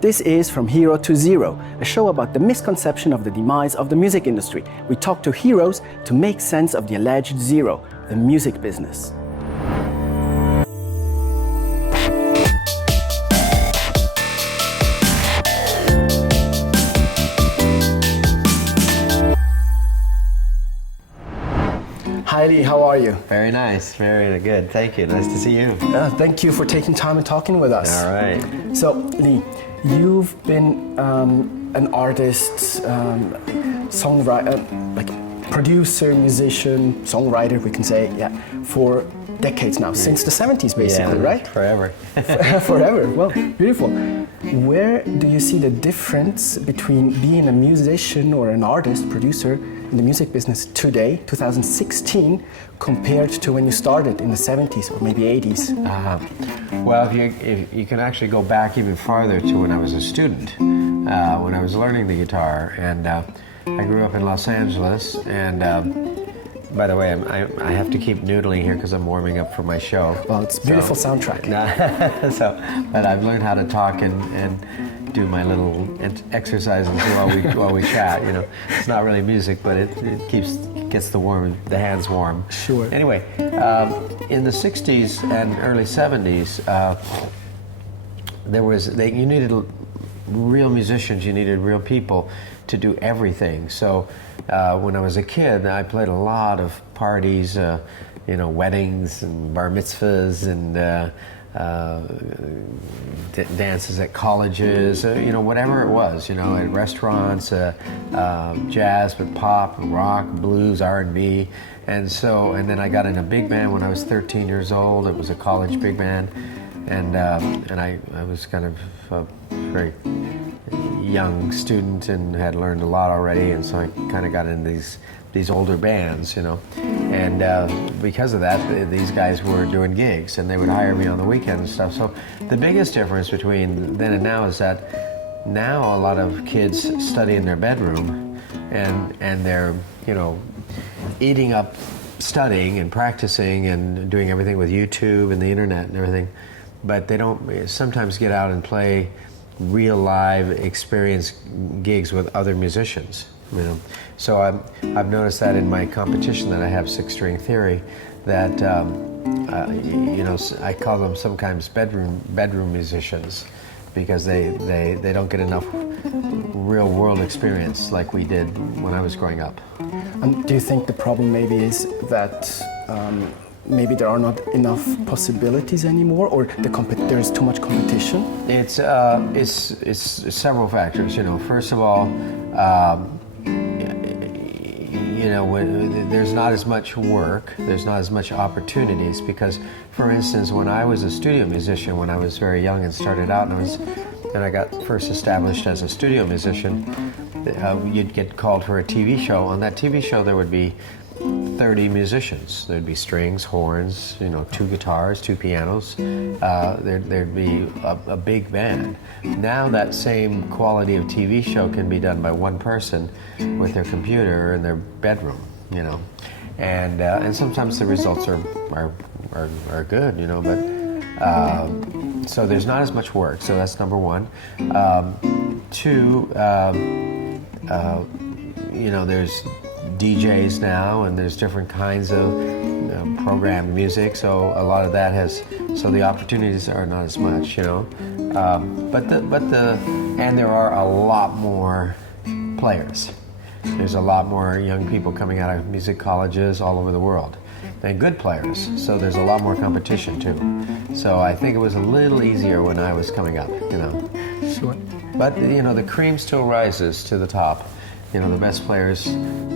This is From Hero to Zero, a show about the misconception of the demise of the music industry. We talk to heroes to make sense of the alleged zero, the music business. Hi Lee, how are you? Very nice, very good. Thank you. Nice to see you. Thank you for taking time and talking with us. All right. So Lee, you've been an artist, songwriter, like producer, musician, songwriter, we can say, yeah, for decades now, since the 70s basically, Yeah, right? Forever. Forever. Well, beautiful. Where do you see the difference between being a musician or an artist, producer in the music business today, 2016, compared to when you started in the 70s or maybe 80s? Well, if you can actually go back even farther to when I was a student, when I was learning the guitar, and I grew up in Los Angeles, and by the way, I have to keep noodling here because I'm warming up for my show. Well, it's a beautiful soundtrack. But I've learned how to talk and do my little exercises while we chat. You know, it's not really music, but it gets the hands warm. Sure. Anyway, in the '60s and early '70s, you needed real musicians. You needed real people to do everything. So when I was a kid, I played a lot of parties, weddings and bar mitzvahs and dances at colleges, whatever it was, at restaurants, jazz, but pop, rock, blues, R&B. And then I got in a big band when I was 13 years old. It was a college big band. And I was kind of a very young student and had learned a lot already, and so I kind of got into these older bands, and because of that, these guys were doing gigs, and they would hire me on the weekend and stuff. So the biggest difference between then and now is that now a lot of kids study in their bedroom, and they're eating up studying and practicing and doing everything with YouTube and the internet and everything, but they don't sometimes get out and play real live experience gigs with other musicians. So I've noticed that in my competition that I have, Six String Theory, that I call them sometimes bedroom musicians, because they don't get enough real world experience like we did when I was growing up. Do you think the problem maybe is that maybe there are not enough possibilities anymore, or there's too much competition? It's several factors. First of all, there's not as much work, there's not as much opportunities, because, for instance, when I was a studio musician, when I was very young and started out, and I got first established as a studio musician, you'd get called for a TV show. On that TV show, there would be 30 musicians. There'd be strings, horns, 2 guitars, 2 pianos. There'd be a big band. Now that same quality of TV show can be done by one person with their computer in their bedroom, and sometimes the results are good, but so there's not as much work. So that's number one. Two, there's DJs now, and there's different kinds of programmed music, so a lot of that so the opportunities are not as much, and there are a lot more players. There's a lot more young people coming out of music colleges all over the world, and good players, so there's a lot more competition too. So I think it was a little easier when I was coming up, Sure. But the cream still rises to the top. The best players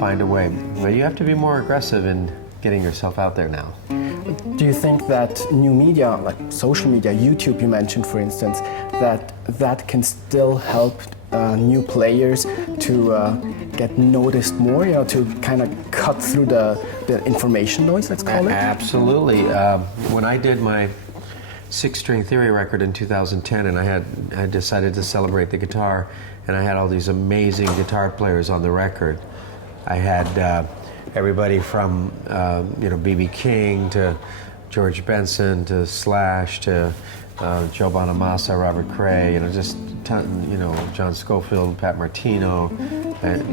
find a way, but you have to be more aggressive in getting yourself out there now. Do you think that new media, like social media, YouTube you mentioned for instance, that can still help new players to get noticed more, to kind of cut through the information noise, let's call it? Absolutely. When I did my Six String Theory record in 2010, and I decided to celebrate the guitar, and I had all these amazing guitar players on the record. I had everybody from B.B. King to George Benson to Slash to Joe Bonamassa, Robert Cray, just John Schofield, Pat Martino,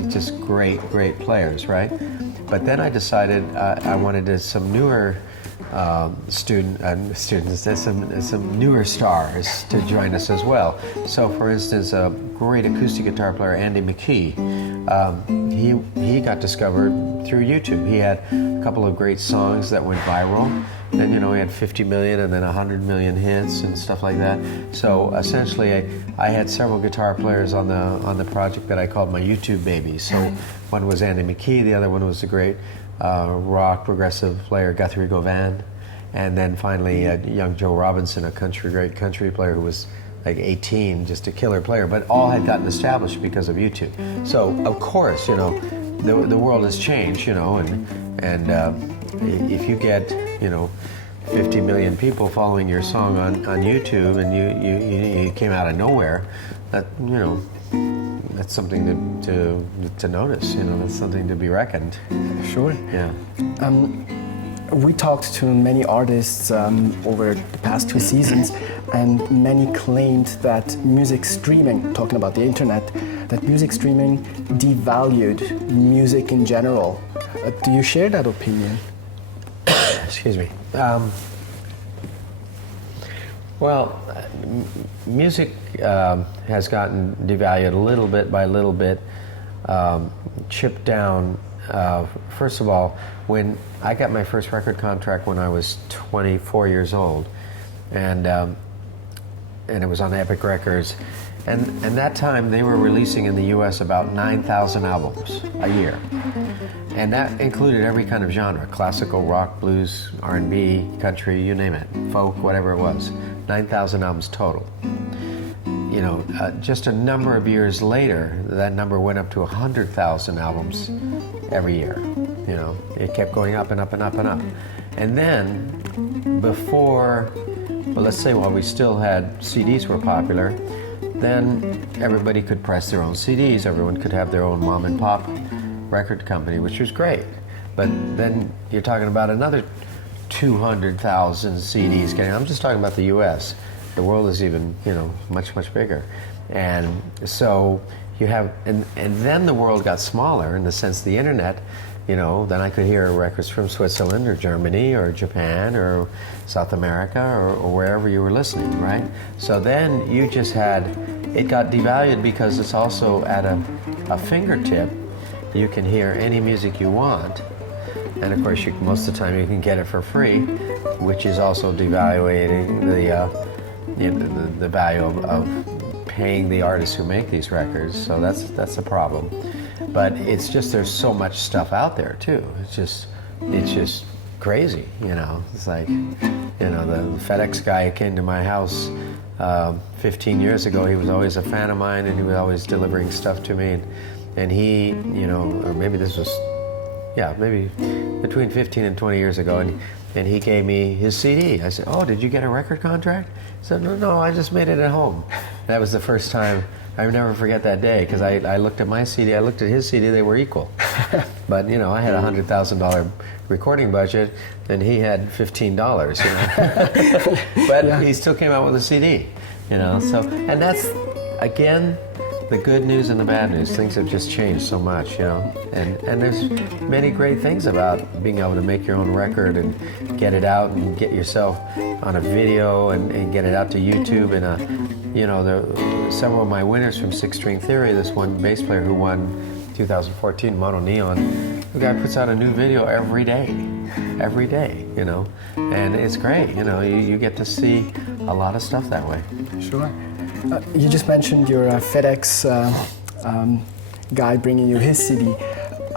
just great players, right? But then I decided I wanted some newer students, some newer stars to join us as well. So, for instance, a great acoustic guitar player, Andy McKee, he got discovered through YouTube. He had a couple of great songs that went viral. Then, he had 50 million and then 100 million hits and stuff like that. So essentially, I had several guitar players on the project that I called my YouTube babies. So one was Andy McKee, the other one was the great rock progressive player Guthrie Govan, and then finally young Joe Robinson, a great country player who was like 18, just a killer player, but all had gotten established because of YouTube. So of course, the world has changed, and if you get 50 million people following your song on YouTube, and you came out of nowhere, that's something to notice. That's something to be reckoned. Sure. Yeah. We talked to many artists over the past 2 seasons, and many claimed that music streaming, talking about the internet, that music streaming devalued music in general. Do you share that opinion? Excuse me. Well, music has gotten devalued little bit by little bit, chipped down. First of all, when I got my first record contract when I was 24 years old, and it was on Epic Records, and that time they were releasing in the U.S. about 9,000 albums a year. And that included every kind of genre: classical, rock, blues, R&B, country, you name it, folk, whatever it was. 9,000 albums total. Just a number of years later, that number went up to 100,000 albums every year. It kept going up and up and up and up. And then, let's say while we still had CDs were popular, then everybody could press their own CDs. Everyone could have their own mom and pop record company, which was great. But then you're talking about another 200,000 CDs getting. I'm just talking about the U.S. The world is even, much bigger. And so you have, and then the world got smaller in the sense the internet. Then I could hear records from Switzerland or Germany or Japan or South America or wherever you were listening, right? So then you just had, it got devalued because it's also at a fingertip. You can hear any music you want, and of course most of the time you can get it for free, which is also devaluating the value of paying the artists who make these records. So that's a problem. But it's just there's so much stuff out there too. It's just crazy, It's like, the FedEx guy came to my house 15 years ago. He was always a fan of mine, and he was always delivering stuff to me. And he, or maybe this was, maybe between 15 and 20 years ago, and he gave me his CD. I said, "Oh, did you get a record contract?" He said, "No, I just made it at home." That was the first time. I'll never forget that day, because I looked at my CD, I looked at his CD, they were equal. But, I had a $100,000 recording budget, and he had $15, But he still came out with a CD, So, and that's, again, the good news and the bad news. Things have just changed so much, And there's many great things about being able to make your own record and get it out and get yourself on a video and get it out to YouTube. And several of my winners from Six String Theory, this one bass player who won 2014 Mono Neon, the guy puts out a new video every day, And it's great, you get to see a lot of stuff that way. Sure. You just mentioned your FedEx guy bringing you his CD.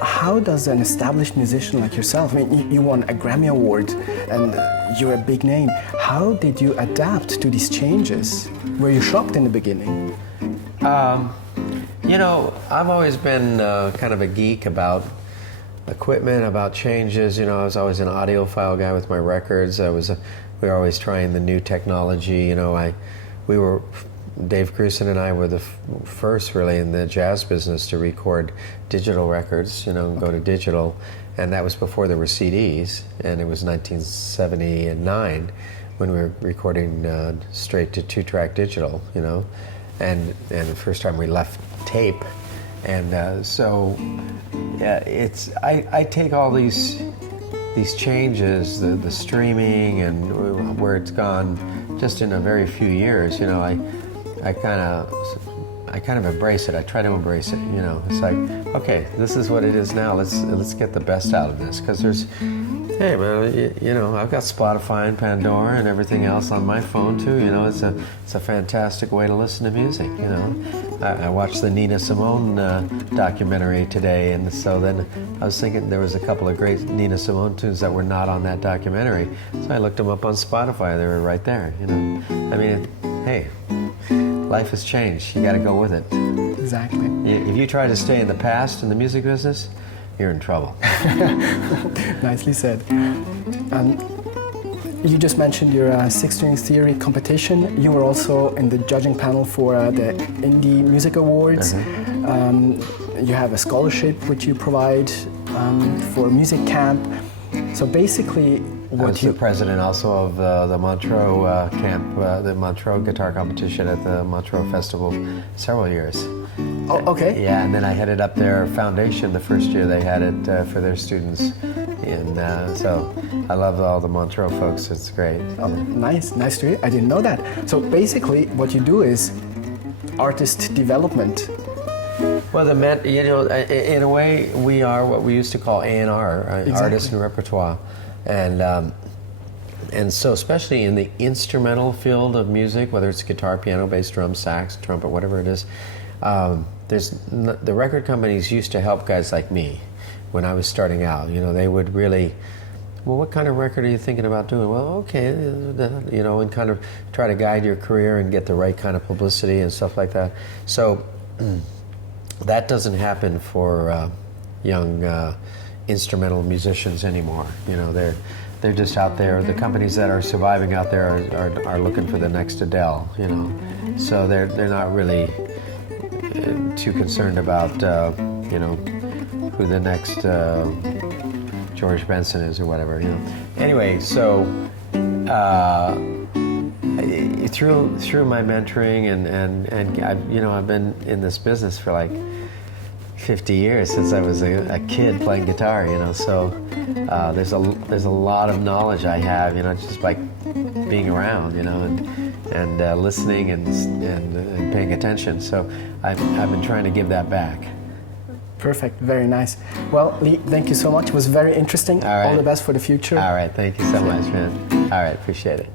How does an established musician like yourself, you won a Grammy Award and you're a big name, how did you adapt to these changes? Were you shocked in the beginning? I've always been kind of a geek about equipment, about changes. I was always an audiophile guy with my records. We were always trying the new technology. Dave Grusin and I were the first really in the jazz business to record digital records, go to digital, and that was before there were CDs, and it was 1979 when we were recording straight to 2-track digital, you know, and the first time we left tape, and so yeah, I take all these changes, the streaming and where it's gone, just in a very few years, you know, I kind of embrace it. I try to embrace it. You know, it's like, okay, this is what it is now. Let's get the best out of this. Because there's, hey man, you know, I've got Spotify and Pandora and everything else on my phone too. You know, it's a fantastic way to listen to music. You know, I watched the Nina Simone documentary today, and so then I was thinking there was a couple of great Nina Simone tunes that were not on that documentary. So I looked them up on Spotify. They were right there. You know, I mean, hey. Life has changed. You got to go with it. Exactly. If you try to stay in the past in the music business, you're in trouble. Nicely said. You just mentioned your 6-string theory competition. You were also in the judging panel for the Indie Music Awards. You have a scholarship which you provide for music camp. So basically, I was the president also of the Montreux camp, the Montreux guitar competition at the Montreux Festival several years. Oh, okay. Yeah, and then I headed up their foundation the first year they had it for their students. And so I love all the Montreux folks, it's great. Oh, nice to hear. I didn't know that. So basically what you do is artist development. Well, you know, in a way we are what we used to call A&R, Exactly. Artist and Repertoire. And so especially in the instrumental field of music, whether it's guitar, piano, bass, drum, sax, trumpet, whatever it is, the record companies used to help guys like me when I was starting out. You know, they would really, well, what kind of record are you thinking about doing? Well, okay, you know, and kind of try to guide your career and get the right kind of publicity and stuff like that. So that doesn't happen for young instrumental musicians anymore. You know, they're just out there. The companies that are surviving out there are looking for the next Adele. You know, so they're not really too concerned about you know, who the next George Benson is or whatever. You know. Anyway, so through my mentoring and I've, you know, I've been in this business for like 50 years since I was a kid playing guitar, you know, so there's a lot of knowledge I have, you know, just by being around, you know, and listening and paying attention. So I've been trying to give that back. Perfect, very nice. Well, Lee, thank you so much. It was very interesting. All right. All the best for the future. All right, thank you so much, man. All right, appreciate it.